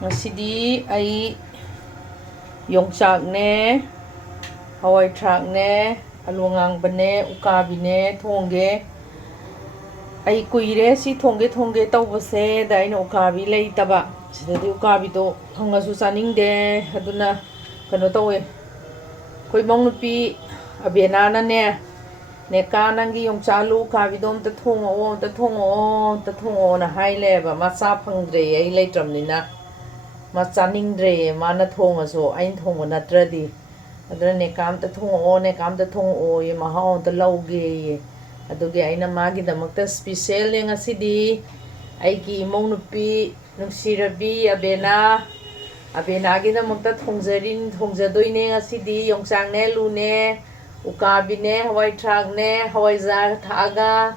Ngasidi ay youngchak ne, Haweithrak ne, ALU bane, ukabi ne, thongge. Ay kuire si thongge tawbase da aina ukabi leitaba. Sidadi ukabi do hangasu chaning aduna kano tawe. Koi mongnupi abenana ne neka nangi youngchak ALU ukabi do amta thongo na haileba macha phangdre ay leitramnina. Machaningdre mana thongaso ain thonga natradi adra nekam ta thongo ye mahao ta lauge ye aduge aina magi damakta special le ngasidi aigi imongnupi nungsirabi abena gi damakta thongjadoine ngasidi youngchak ne ALU ne ukabi ne Haweithrak ne Hawaijar thaga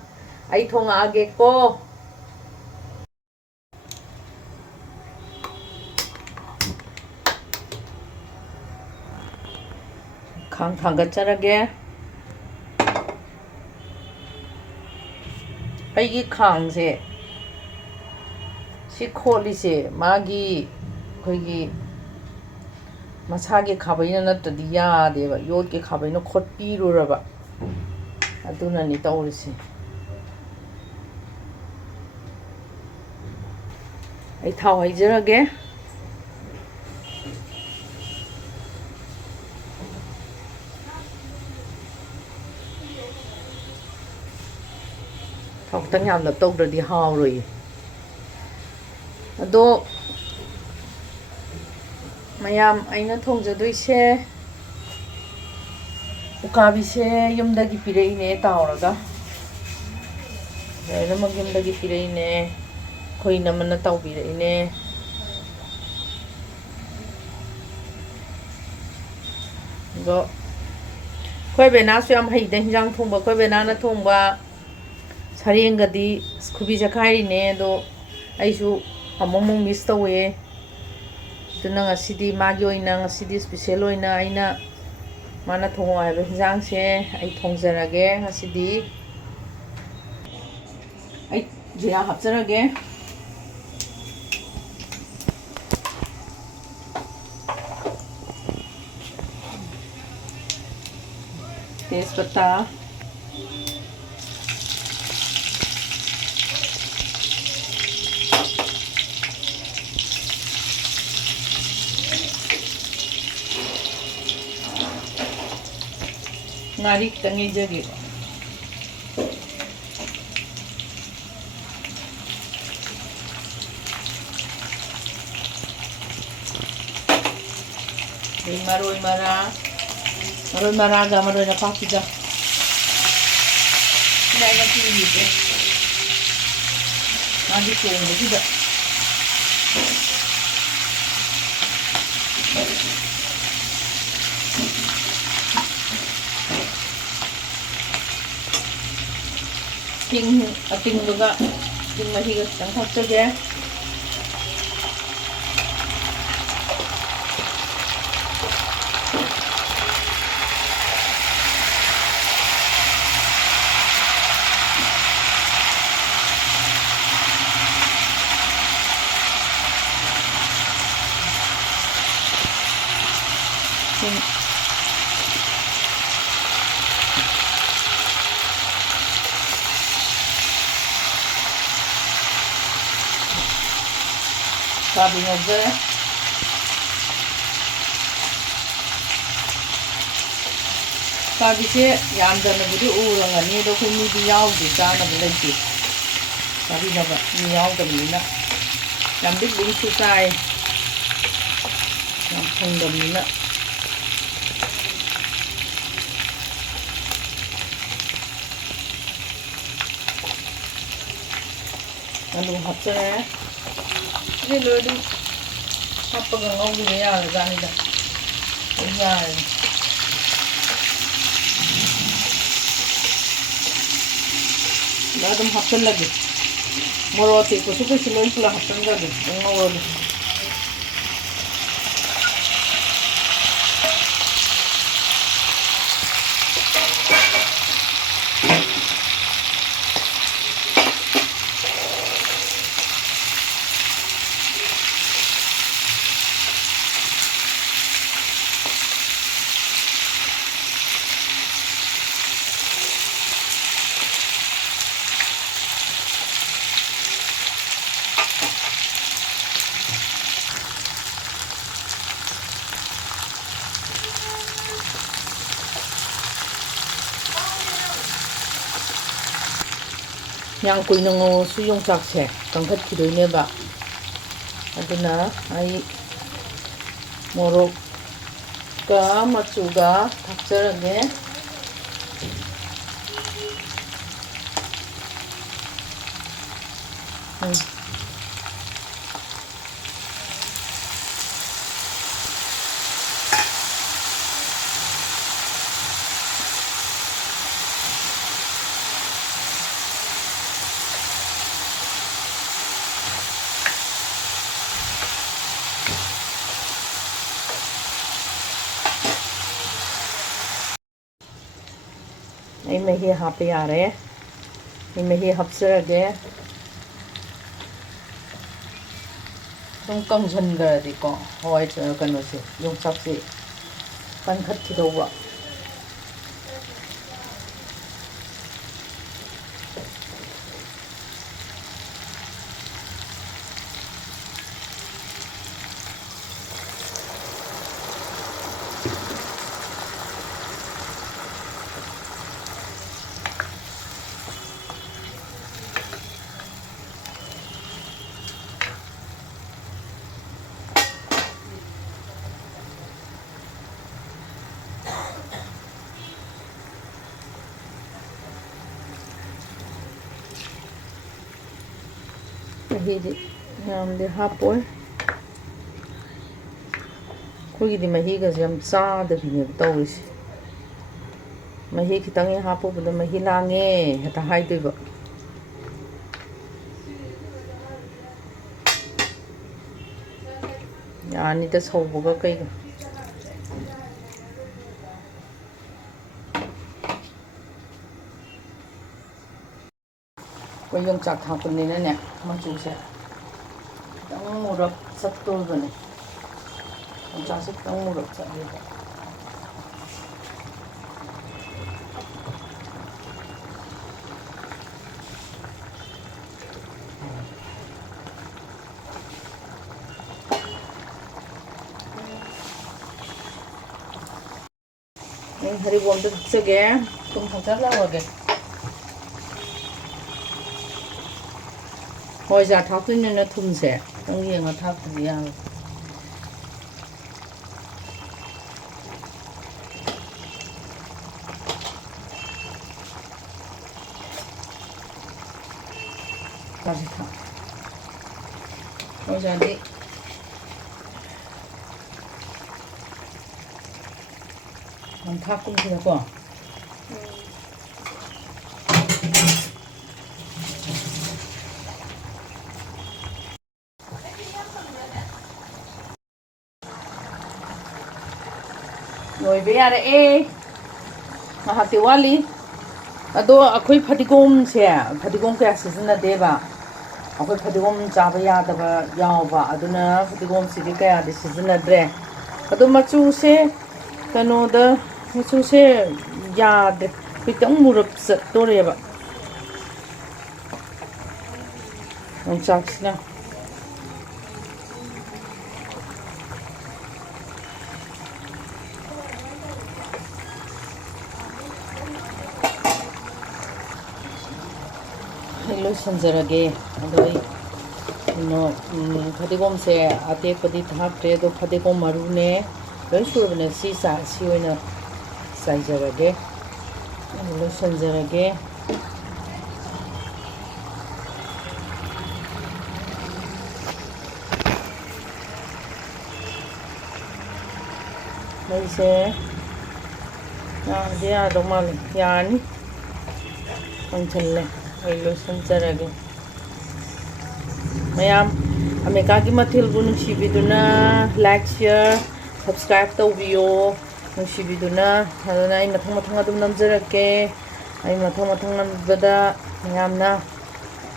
ai thonga age ko khang thanggatjarage aigi khangse si kholise magi khoigi masage khabaina natadi yadeba yotke khabaina khotpiruraba aduna ni tawrisi ai thau haijarage Tang yam lap tawdra di hauroi ado mayam aina thongjadoise ukabi se yumdagi pireine tawraga namak yumdagi pireine khoina mana tawbireine do khoi bena su yam haida hinjang thongba khoi bena na thongba Sarengadi skubi jakai ne do aisu among miss tawe tuna ngasidi magi oina ngasidi special oina aina mana thongo haiba hinjang se ai thongjarage ngasidi ai jira hapjarage tejpata ngarik tangi jagi maroi mara ga maroi na pakida nai na kiri ke adi ko ngida ting juga ting mahigas ang hapjage sabi nga sabi se yamdana budi urangani do khumi di yawdi chana bulenti sabi na ba ni yawda mina yamdik bing su sai yam thongda mina ALU hapjare ini loh itu apa gangau gini ya jangan dah ya dah tuh hapsan lagi mau roti kusuku siloin pula hapsan lagi gangau roti ꯌꯥꯝ ꯀꯨꯏꯅ ꯉꯧꯔꯁꯨ ꯌꯣꯡꯆꯥꯛꯁꯦ ꯀꯪꯈꯠꯈꯤꯗꯣꯏꯅꯦꯕ ꯑꯗꯨꯅ ꯑꯩ ꯃꯣꯔꯣꯛꯀ ꯃꯆꯨꯒ ꯊꯥꯛꯆꯔꯒꯦ ꯑꯩ ꯃꯍꯤ ꯍꯥꯞꯄ ꯌꯥꯔꯦ ꯑꯩ ꯃꯍꯤ ꯍꯥꯞꯆꯔꯒꯦ ꯁꯨꯝ ꯀꯪꯁꯤꯟꯈ꯭ꯔꯗꯤꯀꯣ ꯍꯋꯥꯏ ꯀꯩꯅꯣꯁꯦ ꯌꯣꯡꯆꯥꯛꯁꯦ ꯀꯟꯈꯠꯈꯤꯗꯧꯕ ꯃꯍꯤꯗꯤ ꯌꯥꯝꯗꯤ ꯍꯥꯞꯄꯣꯏ ꯑꯩꯈꯣꯏꯒꯤꯗꯤ ꯃꯍꯤꯒꯁꯦ ꯌꯥꯝ ꯆꯥꯗꯕꯤꯅꯦꯕ ꯇꯧꯔꯤꯁꯦ ꯃꯍꯤ ꯈꯤꯇꯪ ꯍꯥꯞꯄꯨꯕꯗ ꯃꯍꯤ ꯂꯥꯡꯉꯦ ꯍꯦꯛꯇ ꯍꯥꯏꯗꯣꯏꯕ ꯌꯥꯅꯤꯗ ꯁꯧꯕꯒ ꯀꯩꯒ ꯑꯩꯈꯣꯏ ꯌꯣꯡꯆꯥꯛ ꯊꯥꯛꯄꯅꯤꯅꯅꯦ ꯃꯆꯨꯁꯦ ꯈꯤꯇꯪ ꯃꯨꯔꯞ ꯆꯠꯇꯣꯔꯕꯅꯦ ꯌꯣꯡꯆꯥꯛꯁꯦ ꯈꯤꯇꯪ ꯃꯨꯔꯞ ꯆꯠꯂꯦꯕ ꯍꯔꯤꯕꯣꯝꯗ ꯊꯛꯆꯒꯦ ꯊꯨꯝ ꯊꯛꯆꯜꯂꯧꯔꯒꯦ ꯍꯋꯥꯏꯖꯥꯔ ꯊꯥꯛꯇꯣꯏꯅꯤꯅ ꯊꯨꯝꯁꯦ ꯈꯤꯇꯪ ꯌꯦꯡꯉ ꯊꯥꯛꯇ꯭ꯔꯗꯤ ꯌꯥꯔꯣꯏ hawaijardi ꯊꯥꯛꯀꯨꯝꯁꯤꯗꯀꯣ ꯂꯣꯏꯕ ꯌꯥꯔꯛꯑꯦ ꯉꯥꯏꯍꯥꯛꯇꯤ ꯋꯥꯠꯂꯤ ꯑꯗꯣ ꯑꯩꯈꯣꯏ ꯐꯗꯤꯒꯣꯝꯁꯦ ꯐꯗꯤꯒꯣꯝ ꯀꯌꯥ ꯁꯤꯖꯤꯟꯅꯗꯦꯕ ꯑꯩꯈꯣꯏ ꯐꯗꯤꯒꯣꯝ ꯆꯥꯕ ꯌꯥꯗꯕ ꯌꯥꯎꯕ ꯑꯗꯨꯅ ꯐꯗꯤꯒꯣꯝꯁꯤꯗꯤ ꯀꯌꯥꯗꯤ ꯁꯤꯖꯤꯟꯅꯗ꯭ꯔꯦ ꯑꯗꯣ ꯃꯆꯨꯁꯦ ꯀꯩꯅꯣꯗ ꯃꯆꯨꯁꯦ ꯌꯥꯗ꯭ꯔꯦ ꯈꯤꯇꯪ ꯃꯨꯔꯞ ꯆꯠꯇꯣꯔꯦꯕ ꯌꯣꯡꯆꯥꯛꯁꯤꯅ ꯑꯩ ꯂꯣꯏꯁꯤꯟꯖꯔꯒꯦ ꯑꯗꯣ ꯑꯩ ꯀꯩꯅꯣ ꯐꯗꯤꯒꯣꯝꯁꯦ ꯑꯇꯦꯛꯄꯗꯤ ꯊꯥꯛꯇ꯭ꯔꯦ ꯑꯗꯣ ꯐꯗꯤꯒꯣꯝ ꯃꯔꯨꯅꯦ ꯂꯣꯏ ꯁꯨꯔꯕꯅꯦ ꯁꯤ ꯑꯣꯏꯅ ꯆꯥꯏꯖꯔꯒꯦ ꯂꯣꯏꯁꯤꯟꯖꯔꯒꯦ ꯃꯩꯁꯦ ꯌꯥꯗꯤ ꯌꯥꯗꯧ ꯃꯥꯜꯂꯦ ꯌꯥꯔꯅꯤ ꯀꯪꯁꯤꯜꯂꯦ ꯑꯩ ꯂꯣꯏꯁꯤꯟꯖꯔꯒꯦ ꯃꯌꯥꯝ ꯑꯃꯦꯔꯤꯀꯥꯒꯤ ꯃꯊꯦꯜꯕꯨ ꯅꯨꯡꯁꯤꯕꯤꯗꯨꯅ ꯂꯥꯏꯛ ꯁꯤꯌꯔ ꯁꯕꯁꯀ꯭ꯔꯥꯏꯕ ꯇꯧꯕꯤꯌꯣ ꯅꯨꯡꯁꯤꯕꯤꯗꯨꯅ ꯑꯗꯨꯅ ꯑꯩ ꯃꯊꯪ ꯃꯊꯪ ꯑꯗꯨꯝ ꯅꯝꯖꯔꯛꯀꯦ ꯑꯩ ꯃꯊꯪ ꯃꯊꯪ ꯅꯝꯕꯗ ꯃꯌꯥꯝꯅ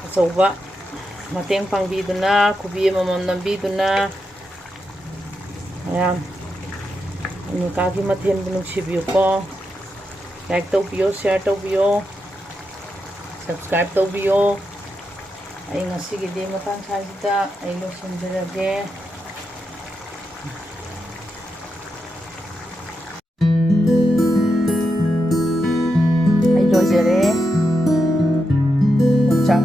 ꯑꯆꯧꯕ ꯃꯇꯦꯡ ꯄꯥꯡꯕꯤꯗꯨꯅ ꯈꯨꯕꯤ ꯑꯃꯃꯝ ꯅꯝꯕꯤꯗꯨꯅ ꯃꯌꯥꯝ ꯑꯃꯦꯔꯤꯀꯥꯒꯤ ꯃꯊꯦꯜꯕꯨ ꯅꯨꯡꯁꯤꯕꯤꯌꯨꯀꯣ ꯂꯥꯏꯛ ꯇꯧꯕꯤꯌꯣ ꯁꯤꯌꯔ ꯇꯧꯕꯤꯌꯣ ꯁꯕꯁꯀ꯭ꯔꯥꯏꯕ ꯇꯧꯕꯤꯌꯣ ꯑꯩ ꯉꯁꯤꯒꯤꯗꯤ ꯃꯇꯥꯡ ꯁ꯭ꯋꯥꯏꯁꯤꯗ ꯑꯩ ꯂꯣꯏꯁꯤꯟꯖꯔꯒꯦ ꯑꯩ ꯂꯣꯏꯖꯔꯦ ꯌꯣꯡꯆꯥꯛ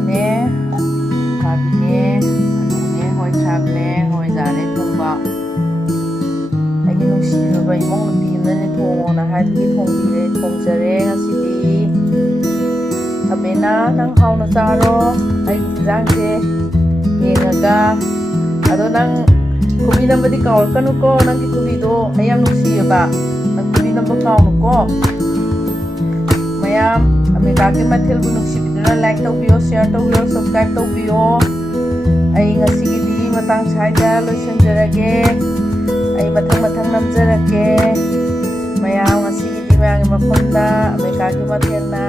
ꯊꯥꯕꯤꯅꯦ, ꯑꯂꯨꯅꯦ, ꯍꯋꯥꯏꯊ꯭ꯔꯥꯛꯅꯦ, ꯍꯋꯥꯏꯖꯥꯔꯅꯦ ꯊꯣꯡꯕ. ꯑꯩꯒꯤ ꯅꯨꯡꯁꯤꯔꯕ ꯏꯃꯧ ꯅꯨꯄꯤ ꯑꯃꯅꯅꯦ ꯊꯣꯡꯉꯣꯅ ꯍꯥꯏꯕꯒꯤ ꯊꯣꯡꯖꯔꯦ ꯉꯁꯤꯗꯤ. ꯑꯕꯦꯅꯥ ꯅꯪ ꯍꯥꯎꯅ ꯆꯥꯔꯣ ꯑꯩꯒꯤ ꯏꯟꯖꯥꯡꯁꯦ ꯌꯦꯡꯉꯒ. ꯑꯗꯣ ꯅꯪ ꯈꯨꯕꯤ ꯅꯝꯕꯗꯤ ꯀꯥꯎꯔꯛꯀꯅꯨꯀꯣ, ꯅꯪꯒꯤ ꯈꯨꯕꯤꯗꯣ ꯑꯩ ꯌꯥꯝ ꯅꯨꯡꯁꯤꯌꯦꯕ. ꯅꯪ ꯈꯨꯕꯤ ꯅꯝꯕ ꯀꯥꯎꯅꯨꯀꯣ. ꯃꯌꯥꯝ ꯑꯃꯦꯔꯤꯀꯥꯒꯤ ꯃꯊꯦꯜꯕꯨ ꯅꯨꯡꯁꯤꯕꯤꯗꯨꯅ ꯂꯥꯏꯛ ꯇꯧꯕꯤꯌꯣ, ꯁꯤꯌꯔ ꯇꯧꯕꯤꯌꯣ, ꯁꯕꯁꯀ꯭ꯔꯥꯏꯕ ꯇꯧꯕꯤꯌꯣ. ꯑꯩ ꯉꯁꯤꯒꯤꯗꯤ ꯃꯇꯥꯡ ꯁ꯭ꯋꯥꯏꯗ ꯂꯣꯏꯁꯤꯟꯖꯔꯒꯦ. ꯑꯩ ꯃꯊꯪ ꯅꯝꯖꯔꯛꯀꯦ. ꯃꯌꯥꯝ ꯉꯁꯤꯒꯤꯗꯤ ꯃꯌꯥꯝꯒꯤ ꯃꯐꯝꯗ ꯑꯃꯦꯔꯤꯀꯥꯒꯤ ꯃꯊꯦꯜꯅ